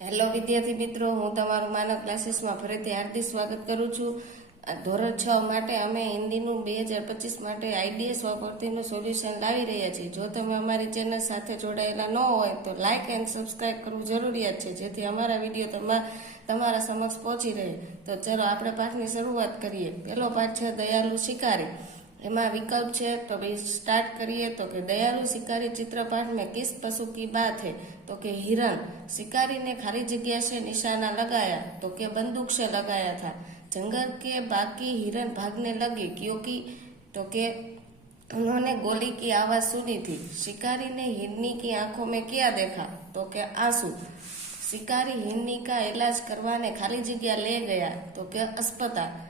Hello વિદ્યાર્થી મિત્રો, હું તમારું માનવ ક્લાસીસમાં ફરીથી હાર્દિક સ્વાગત કરું છું. ધોરણ છ માટે અમે હિન્દીનું બે હજાર પચીસ માટે આઈડીએસ વાપરતીનું સોલ્યુશન લાવી રહ્યા છીએ. જો તમે અમારી ચેનલ સાથે જોડાયેલા ન હોય, તો લાઇક એન્ડ સબસ્ક્રાઇબ કરવું જરૂરિયાત છે, જેથી અમારા વીડિયો તમારા તમારા સમક્ષ પહોંચી રહે. તો ચલો આપણે પાઠની શરૂઆત કરીએ. પહેલો પાઠ છે, દયાલુ શિકારી. એમાં વિકલ્પ છે, તો ભાઈ સ્ટાર્ટ કરીએ. તો કે, દયાલુ શિકારી ચિત્રપાઠ મેં કિસ પશુ કી બાત હૈ? तो कि हिरण शिकारी ने खाली जगह से निशाना लगाया तो कि बंदूक से लगाया था जंगल के बाकी हिरण भागने लगे क्योंकि तो कि उन्होंने गोली की आवाज़ सुनी थी शिकारी ने हिरनी की आँखों में क्या देखा तो कि आँसू शिकारी हिरनी का इलाज करवाने खाली जगह ले गया तो कि अस्पताल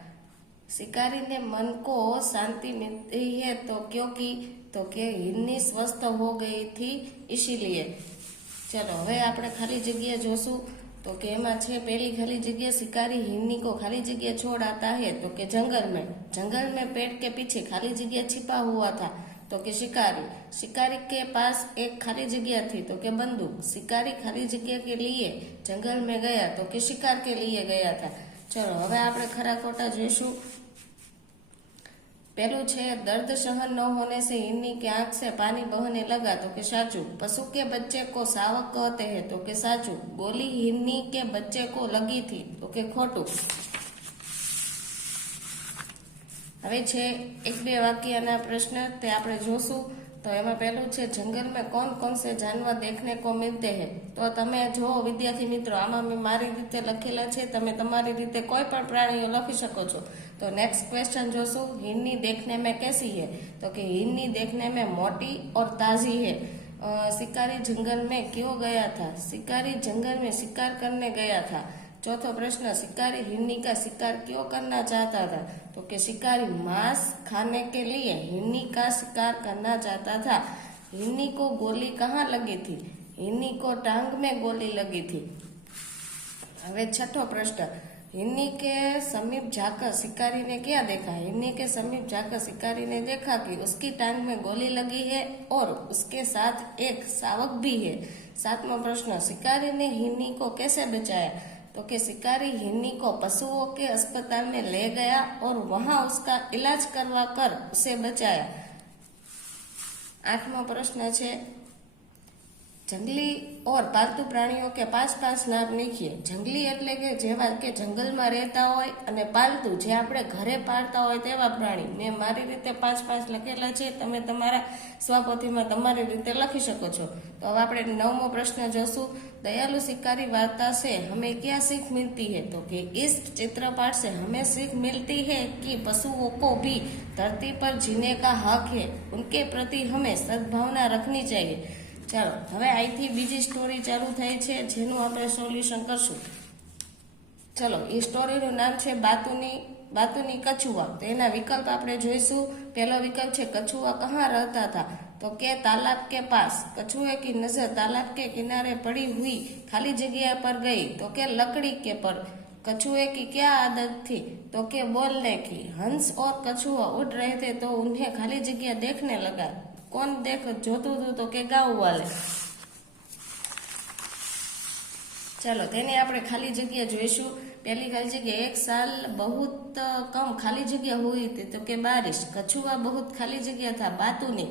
शिकारी ने मन को शांति मिलती है तो क्योंकि तो के हिरनी स्वस्थ हो गई थी इसीलिए चलो હવે આપણે ખાલી જગ્યા જોશું તો કે એમાં છે પહેલી ખાલી જગ્યા शिकारी हिरनी को खाली जगह छोड़ आता है तो કે जंगल में जंगल में पेड़ के पीछे खाली जगह छिपा हुआ था तो कि शिकारी शिकारी के पास एक खाली जगह थी तो कि बंदूक शिकारी खाली जगह के लिए जंगल में गया तो कि शिकार के लिए गया था ચલો હવે આપણે ખરા ખોટા જોઈશું પહેલું છે, દર્દ સહન ન હોને સે ઇન્ની કે આંખ સે પાણી બહને લગા, તો કે સાચું. પશુ કે બચ્ચે કો સાવક કહતે હે, તો કે સાચું. બોલી હિન્ની કે બચ્ચે કો લગી થી, તો કે ખોટું. હવે છે એક બે વાક્યના પ્રશ્ન, તે આપણે જોશું. તો એમાં પહેલું છે જંગલ મેં કોણ કોણ સે જાનવર દેખને કો મિલતે હે? તો તમે જો વિદ્યાર્થી મિત્રો, આમાં મેં મારી રીતે લખેલા છે, તમે તમારી રીતે કોઈ પણ પ્રાણીઓ લખી શકો છો. તો નેક્સ્ટ क्वेश्चन જોશું हिरनी देखने में कैसी है तो कि हिरनी देखने में मोटी और ताजी है अ, शिकारी जंगल में क्यों गया था शिकारी जंगल में शिकार करने गया था चौथा प्रश्न शिकारी हिरनी का शिकार क्यों करना चाहता था तो कि शिकारी मांस खाने के लिए हिरनी का शिकार करना चाहता था हिरनी को गोली कहाँ लगी थी हिरनी को टांग में गोली लगी थी હવે छठो प्रश्न हिरनी के समीप जाकर शिकारी ने क्या देखा? हिरनी के समीप जाकर शिकारी ने देखा कि उसकी टांग में गोली लगी है और उसके साथ एक सावक भी है। सातवां प्रश्न, शिकारी ने हिन्नी को कैसे बचाया? तो कि शिकारी हिन्नी को पशुओं के अस्पताल में ले गया और वहाँ उसका इलाज करवा कर उसे बचाया। आठवां प्रश्न है જંગલી ઓર પાલતુ પ્રાણીઓ કે પાસ પાસ નામ નીખીએ. જંગલી એટલે કે જેવા કે જંગલમાં રહેતા હોય અને પાલતુ જે આપણે ઘરે પાળતા હોય તેવા પ્રાણી. મેં મારી રીતે પાંચ પાંચ લખેલા છે. તમે તમારા સ્વપોથીમાં તમારી રીતે લખી શકો છો. તો હવે આપણે નવમો પ્રશ્ન જોશું. દયાલુ શિકારી વાર્તા છે હમે ક્યાં શીખ મિલતી હે? તો કે ઇસ ચિત્રપાટ સે, હમે શીખ મિલતી હે કે પશુઓ કો ભી ધરતી પર જીને કા હક હૈ? ઉનકે પ્રતિ હમે સદભાવના રખની ચાહીએ. ચાલો, હવે અહીંથી બીજી સ્ટોરી ચાલુ થઈ છે, જેનું આપણે સોલ્યુશન કરશું. ચલો, એ સ્ટોરીનું નામ છે બાતુની બાતુની કછુઆ. તો એના વિકલ્પ આપણે જોઈશું. પહેલો વિકલ્પ છે, કછુઆ કહાં રહેતા હતા? તો કે તાલાબ કે પાસ. કછુએ કી નજર તાલાબ કે કિનારે પડી હોઈ, ખાલી જગ્યા પર ગઈ. તો કે લકડી કે પર. कछुए કી क्या आदत थी तो के बोलने की હંસ ઓર कछुआ उड़ रहे थे तो उन्हें खाली जगह देखने लगा કોણ દેખ જોતું હતું તો કે ગાઉ વાલે ચાલો, તેને આપણે ખાલી જગ્યા જોઈશું. પહેલી ખાલી જગ્યા, એક સાલ બહુત કમ ખાલી જગ્યા હોઈ હતી તો કે બારિશ. કછુઆ બહુત ખાલી જગ્યા થા, બાતુની.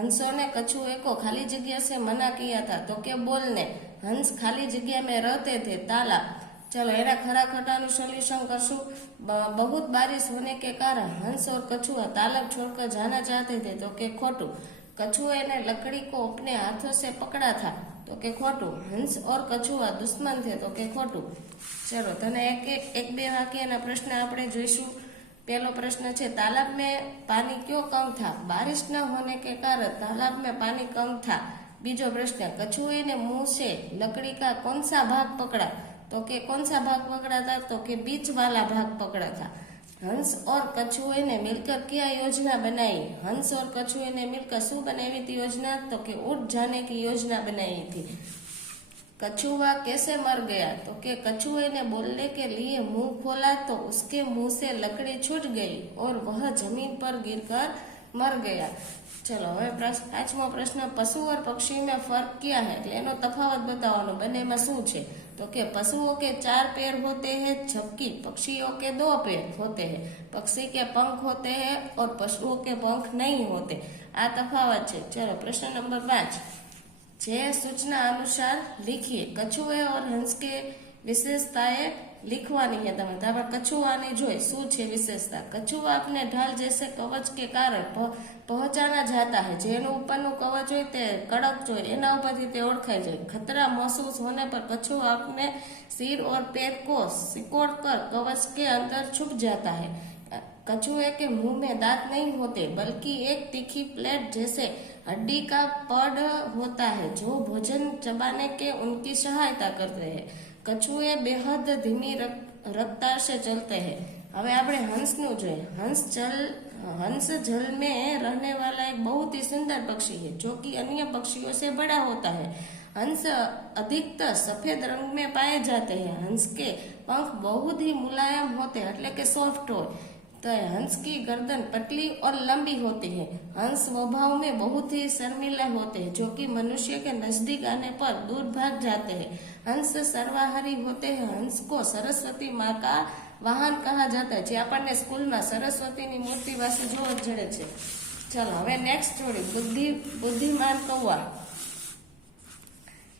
હંસોને કછુ એકો ખાલી જગ્યા છે મના કયા હતા તો કે બોલને. હંસ ખાલી જગ્યા મેં રહેતે થે તાલા. चलो हेरा खरा खटानु सोल्यूशन करशु बहुत बारिश होने के कारण हंस और कछुआ तालाब छोड़कर जाना चाहते थे तो के खोटू कछुए ने लकड़ी को अपने हाथों से पकड़ा था तो के खोटू हंस और कछुआ दुश्मन थे तो के खोटू चलो तने एक एक, एक बे वाक्यના પ્રશ્ન આપણે જોઈશું પહેલો પ્રશ્ન છે તાલાબ મેં પાણી ક્યો કમ થા બારિશ ન હોને के कारण तालाब में पानी कम था બીજો પ્રશ્ન કછુએ ને મુંહ સે લકડી કા કોણ સા ભાગ પકડા तो के कौन सा भाग पकड़ा था? तो के बीच वाला भाग पकड़ा था। हंस और कछुए ने मिलकर क्या योजना बनाई? हंस और कछुए ने मिलकर शू बनाई थी योजना तो के उठ जाने की योजना बनाई थी कछुआ कैसे मर गया तो के कछुए ने बोलने के लिए मुँह खोला तो उसके मुँह से लकड़ी छूट गई और वह ज़मीन पर गिरकर मर गया ચલો હવે પ્રશ્ન પાંચમો પ્રશ્ન પશુ और पक्षी में फर्क क्या है એટલે એનો તફાવત બતાવવાનો બંનેમાં શું છે તો કે पशुओं के चार पैर होते हैं जबकि पक्षियों के दो पैर होते हैं पक्षी के पंख होते हैं और पशुओं के पंख नहीं होते આ તફાવત છે ચલો પ્રશ્ન નંબર પાંચ જે સૂચના અનુસાર लिखिए कछुए और हंस के विशेषताएं લીખવાની છે તમે ધાબા કછુઆની જોઈ શું છે વિશેષતા કછુઆ આપને ઢાલ જેસે કવચ કે કારણ પહોંચાના જાતા હે જેનું ઉપરનું કવચ હોય તે કડક જોઈ એના ઉપરથી તે ઓળખાય જાય. ખતરા મહસૂસ હોને પર કછુઆ આપને સિર ઓર પેર કો સિકોડ કર કવચ કે અંદર છુપ જાતા હે. कछुए કે मुंह में दांत नहीं होते बल्कि एक तीखी प्लेट जैसे हड्डी का पड होता है जो भोजन चबाने के उनकी सहायता करते हैं कछुए बेहद धीमी रफ- रफ्तार से चलते हैं હવે આપણે હંસનું જોઈએ હંસ જલ हंस जल में रहने वाला एक बहुत ही सुंदर पक्षी है जो कि अन्य पक्षियों से बड़ा होता है हंस अधिकतर सफेद रंग में पाए जाते हैं हंस के पंख बहुत ही मुलायम होते हैं એટલે કે સોફ્ટ હોય तो हंस की गर्दन पतली और लंबी होती है हंस स्वभाव में बहुत ही शर्मिला होते हैं जो कि मनुष्य के नजदीक आने पर दूर भाग जाते हैं हंस सर्वाहारी होते हैं हंस को सरस्वती माँ का વાહન કહા જાતા છે જે આપણને સ્કૂલમાં સરસ્વતીની મૂર્તિ પાસે જોવા જ જડે છે ચલો હવે નેક્સ્ટ જોડી બુદ્ધિ બુદ્ધિમાન કૌવા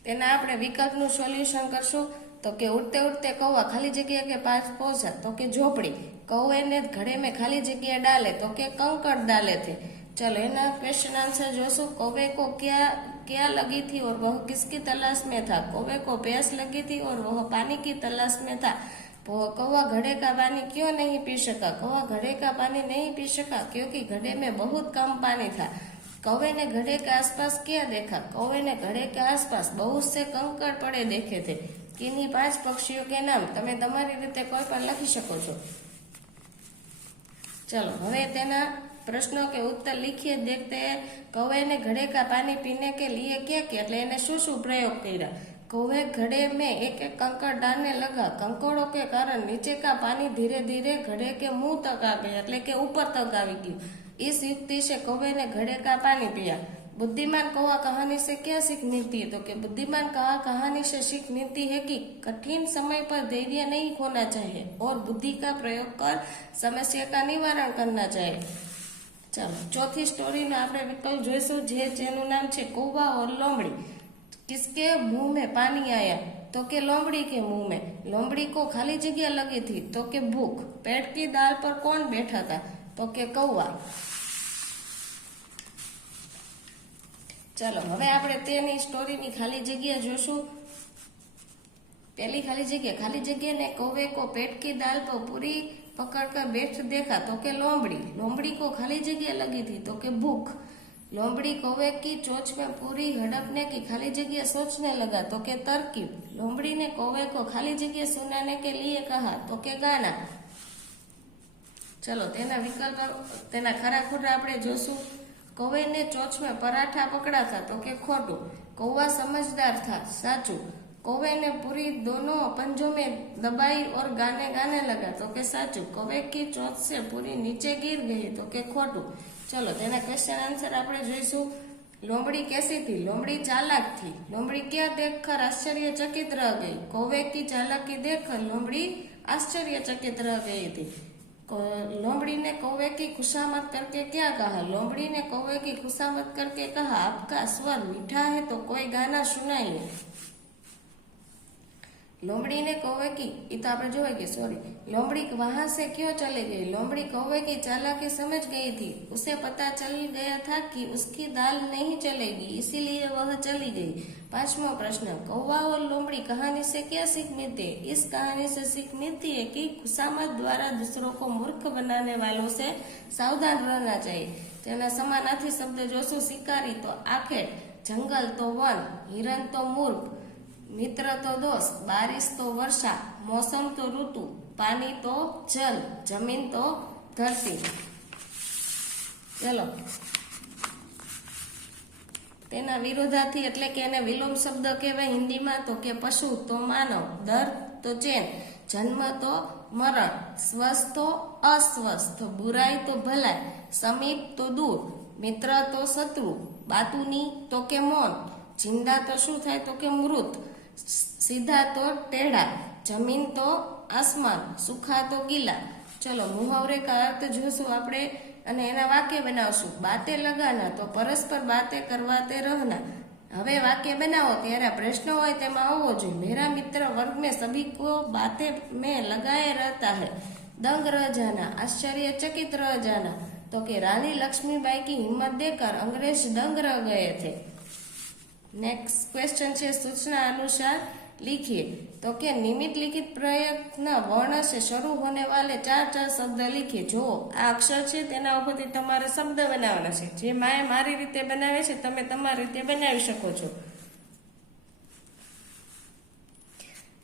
તેના આપણે વિકલ્પનું સોલ્યુશન કરશું તો કે ઉડતે ઉડતે કૌવા ખાલી જગ્યા કે પાસ પહોંચા તો કે झोपड़ी कौवे ने घड़े में खाली जगह डाले तो के कंकड़ डाले थे चलो एना क्वेश्चन आंसर जोशो कौवे को क्या क्या लगी थी और वह किसकी तलाश में था कौवे को प्यास लगी थी और वह पानी की तलाश में था वो कौवा घड़े का पानी क्यों नहीं पी सका कौवा घड़े का पानी नहीं पी सका क्योंकि घड़े में बहुत कम पानी था कौवे ने घड़े के आसपास क्या देखा कौवे ने घड़े के आसपास बहुत से कंकड़ पड़े देखे थे किन्हीं पांच पक्षियों के नाम તમે તમારી રીતે કોઈ પણ લખી શકો છો चलो હવે તેના પ્રશ્નો કે ઉત્તર લીખીએ દેખતે કૌવે ને ઘડે કા પાણી પીને કે લીએ કે કે? એટલે એને શું શું પ્રયોગ કર્યા? કૌવે ઘડે મેં એક એક કંકર ડાળને લગા, કંકોડો કે કારણ નીચે કા પાણી ધીરે ધીરે ઘડે કે મુંહ તક આ એટલે કે ઉપર તક આવી ગયું. એ યુક્તિ છે કૌવે ને ઘડે કા પાણી પીયા. बुद्धिमान कौवा कहानी से क्या सीख मिलती है तो कि बुद्धिमान कौवा कहानी से सीख मिलती है कि कठिन समय पर धैर्य नहीं खोना चाहिए और बुद्धि का प्रयोग कर समस्या का निवारण करना चाहिए ચાલો ચોથી સ્ટોરીમાં આપણે વિકલ્પ જોઈશું જે જેનું નામ છે કૌવા और लोमड़ी किसके मुंह में पानी आया तो के लोमड़ी के मुंह में लोमड़ी को खाली जगह लगी थी तो के भूख पेट की दाल पर कौन बैठा था तो के कौवा ચાલો, હવે આપણે તેની સ્ટોરીની ખાલી જગ્યા જોશું. પહેલી ખાલી જગ્યા, ખાલી જગ્યાને કૌવે કો પેટ કી દાલ પર પૂરી પકડ કર બેઠ દેખા. તો કે લોમડી લોમડી કો ખાલી જગ્યા લગી હતી. તો કે ભૂખ. લોમડી કૌવે કી ચોચ મેં પૂરી, હડપને કી ખાલી જગ્યા સોચને લગા. તો કે તરકીબ. લોમડીને કૌવે કો ખાલી જગ્યા સુનાને કે લીએ કહા. તો કે ગાના. ચલો, તેના વિકલ્પ, તેના ખરા ખોટા આપણે જોશું. કૌવેને ચોચમાં પરાઠા પકડાતા તો કે ખોટું? કૌવા સમજદાર થા, સાચું. કૌવેને પૂરી દોનો પંજો મેં દબાઈ ઓર ગાને ગાને લગા તો કે સાચું. કૌવે કી ચોચ સે પૂરી નીચે ગીર ગઈ તો કે ખોટું? ચલો, તેના ક્વેશ્ચન આન્સર આપણે જોઈશું. લોમડી કેસી થી? લોમડી ચાલાકથી? લોમડી ક્યાં દેખકર આશ્ચર્યચકિત રહ ગઈ? કૌવે કી ચાલાકી દેખ લોમડી આશ્ચર્યચકિત રહ ગઈ હતી. लोमड़ी ने कौवे की खुशामद करके क्या कहा लोमड़ी ने कौवे की खुशामद करके कहा आपका स्वर मीठा है तो कोई गाना सुनाइए लोमड़ी ने कौवे की ये तो आपने जो है कि सॉरी लोमड़ी वहां से क्यों चली गई लोमड़ी कौवे की चालाकी समझ गई थी उसे पता चल गया था कि उसकी दाल नहीं चलेगी इसीलिए वह चली गई पांचवा प्रश्न कौवा और लोमड़ी कहानी से क्या सीख मिलती है इस कहानी से सीख मिलती है कि खुशामत द्वारा दूसरों को मूर्ख बनाने वालों से सावधान रहना चाहिए તેના સમાનાર્થી શબ્દ જોશું શિકારી તો આખેડ જંગલ તો વન હિરણ તો મૂર્ખ મિત્ર તો દોસ્ત બારિશ તો વર્ષા, મોસમ તો ઋતુ પાણી તો જલ, જમીન તો ધરતી. ચલો. તેના વિરોધાથી એટલે કે એને વિલોમ શબ્દ કહેવાય હિન્દીમાં, તો કે પશુ તો માનવ, દર તો ચેન જન્મ તો મરણ, સ્વસ્થ તો અસ્વસ્થ, બુરાઈ તો ભલાઈ, સમીપ તો દૂર, મિત્ર તો શત્રુ, બાતુની તો કે મૌન, જિંદા તો શું થાય તો કે મૃત સીધા તો ટેઢા જમીન તો આસમાન, સુખા તો ગીલા. ચલો, મુહાવરે કા અર્થ જોશું આપણે અને એના વાક્ય બનાવશું. બાતે લગાના, તો પરસ્પર બાતે કરવાતે રહના. હવે વાક્ય બનાવો, ત્યારે પ્રશ્ન હોય તેમાં આવવો જોઈએ. મેરા મિત્ર વર્ગ મેં સભી કો બાતે મેં લગાએ રહેતા હે. દંગ રહ જાના આશ્ચર્યચકિત રહ જાના તો કે રાની લક્ષ્મીબાઈ કી હિંમત દેકર અંગ્રેજ દંગ રહ ગયે થે. नेक्स्ट क्वेश्चन છે सूचना अनुसार लिखिए तो क्या नियमित लिखित प्रयत्न वर्ण से शुरू होने वाले चार चार શબ્દ લીખીએ જો આ અક્ષર છે તેના ઉપરથી તમારે શબ્દ બનાવવાના છે જે માએ મારી રીતે બનાવે છે તમે તમારી રીતે બનાવી શકો છો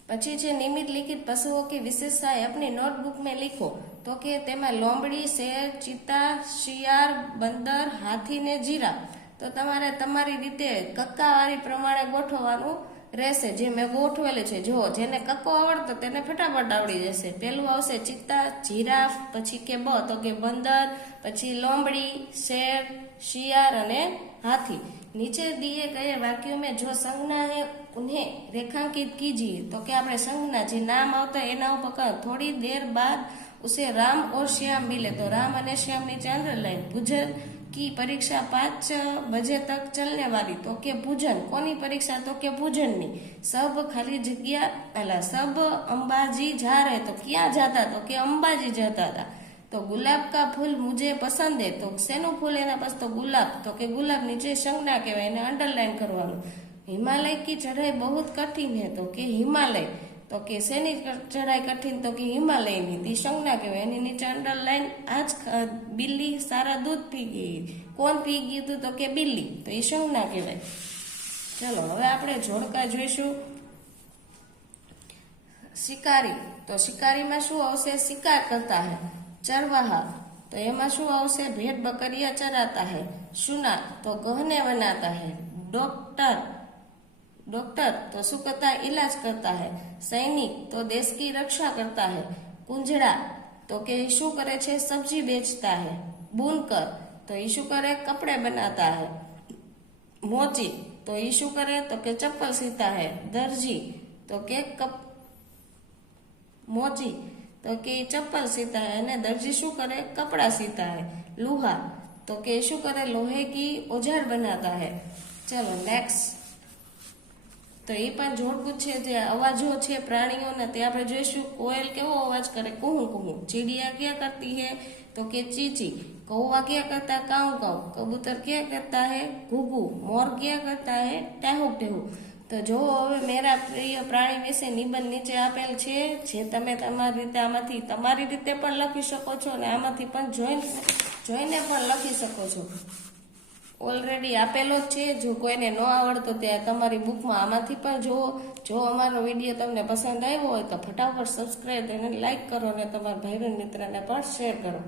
પછી છે નિયમિત લિખિત પશુઓ की विशेषताएं अपनी नोटबुक में लिखो તો કે તેમાં લોમડી શેર ચિત્તા શિયાળ બંદર હાથી ને જીરા તો તમારે તમારી રીતે કક્કાવાળી પ્રમાણે ગોઠવવાનું રહેશે. જે મેં ગોઠવેલું છે જો જેને કક્કો આવડતો તેને ફટાફટ આવડી જશે. પહેલું આવશે ચિત્તા, જીરાફ, પછી કે બ તો કે બંદર, પછી લોમડી, શેર, શિયાળ અને હાથી. नीचे दिए गए वाक्यों में जो संज्ञा है उन्हें रेखांकित कीजिए तो क्या આપણે સંજ્ઞા જે નામ આવતા એના ઉપર કરો થોડી देर बाद उसे राम और श्याम मिले तो राम અને શ્યામ નીચે અંડરલાઈન પૂજન की परीक्षा पाँच बजे तक चलने वाली तो के पूजन કોની પરીક્ષા તો કે પૂજનની સબ ખાલી જગ્યા અલા સબ અંબાજી જા રહે તો ક્યાં જાતા તો કે અંબાજી જતા હતા તો ગુલાબ કા ફૂલ મુજે પસંદ હે? તો શેનું ફૂલ? એના પાસે તો ગુલાબ. તો કે ગુલાબ નીચે સંજ્ઞા કહેવાય, એને અંડરલાઈન કરવાનું. હિમાલય કી ચઢાઈ બહુ કઠિન હે? તો કે હિમાલય. તો કે શેની ચઢાઈ કઠિન? તો કે હિમાલયની. તી સંજ્ઞા કહેવાય. એની નીચે અંડરલાઈન આજ બિલ્લી સારા દૂધ પી ગઈ. કોણ પી ગયું હતું તો કે બિલ્લી. તો એ સંજ્ઞા કહેવાય. ચલો, હવે આપણે જોડકા જોઈશું. શિકારી. તો શિકારીમાં શું આવશે શિકાર કરતા હે? ચરવાહા તો એમાં શું આવશે ભેટ બકરિયા ચરાતા હે સુના તો ગહને બનાતા હે ડોક્ટર डॉक्टर तो શું કરતા है इलाज करता है सैनिक तो देश की रक्षा करता है कुंजड़ा तो કે એ શું કરે છે સબ્જી બેચતા है बुनकर तो ये શું કરે कपड़े बनाता है मोची तो ये શું કરે તો કે ચપ્પલ સીતા है दर्जी तो કે કપ મોચી તો કે એ ચપ્પલ સીતા है અને દરજી શું કરે કપડા સીતા है लोहा तो કે એ શું કરે लोहे की औजार बनाता है चलो नेक्स्ट તો એ પણ જોડકું છે જે અવાજો છે પ્રાણીઓના તે આપણે જોઈશું કોયલ કેવો અવાજ કરે કુહુ કુહુ ચીડિયા ક્યાં કરતી है તો કે ચીચી कौवा क्या करता है काऊ काऊ कबूतर क्या करता है घुघु मोर क्या करता है ટેહુ ટેહુ તો જો હવે મેરા પ્રિય પ્રાણી વિશે નિબંધ નીચે આપેલ છે, જે તમે તમારી રીતે આમાંથી તમારી રીતે પણ લખી શકો છો અને આમાંથી પણ જોઈને જોઈને પણ લખી શકો છો. ઓલરેડી આપેલો જ છે, જો કોઈને ન આવડતો તે તમારી બુકમાં આમાંથી પણ જુઓ. જો અમારો વીડિયો તમને પસંદ આવ્યો હોય તો ફટાફટ સબસ્ક્રાઈબ અને લાઈક કરો અને તમારા ભાઈ મિત્રને પણ શેર કરો.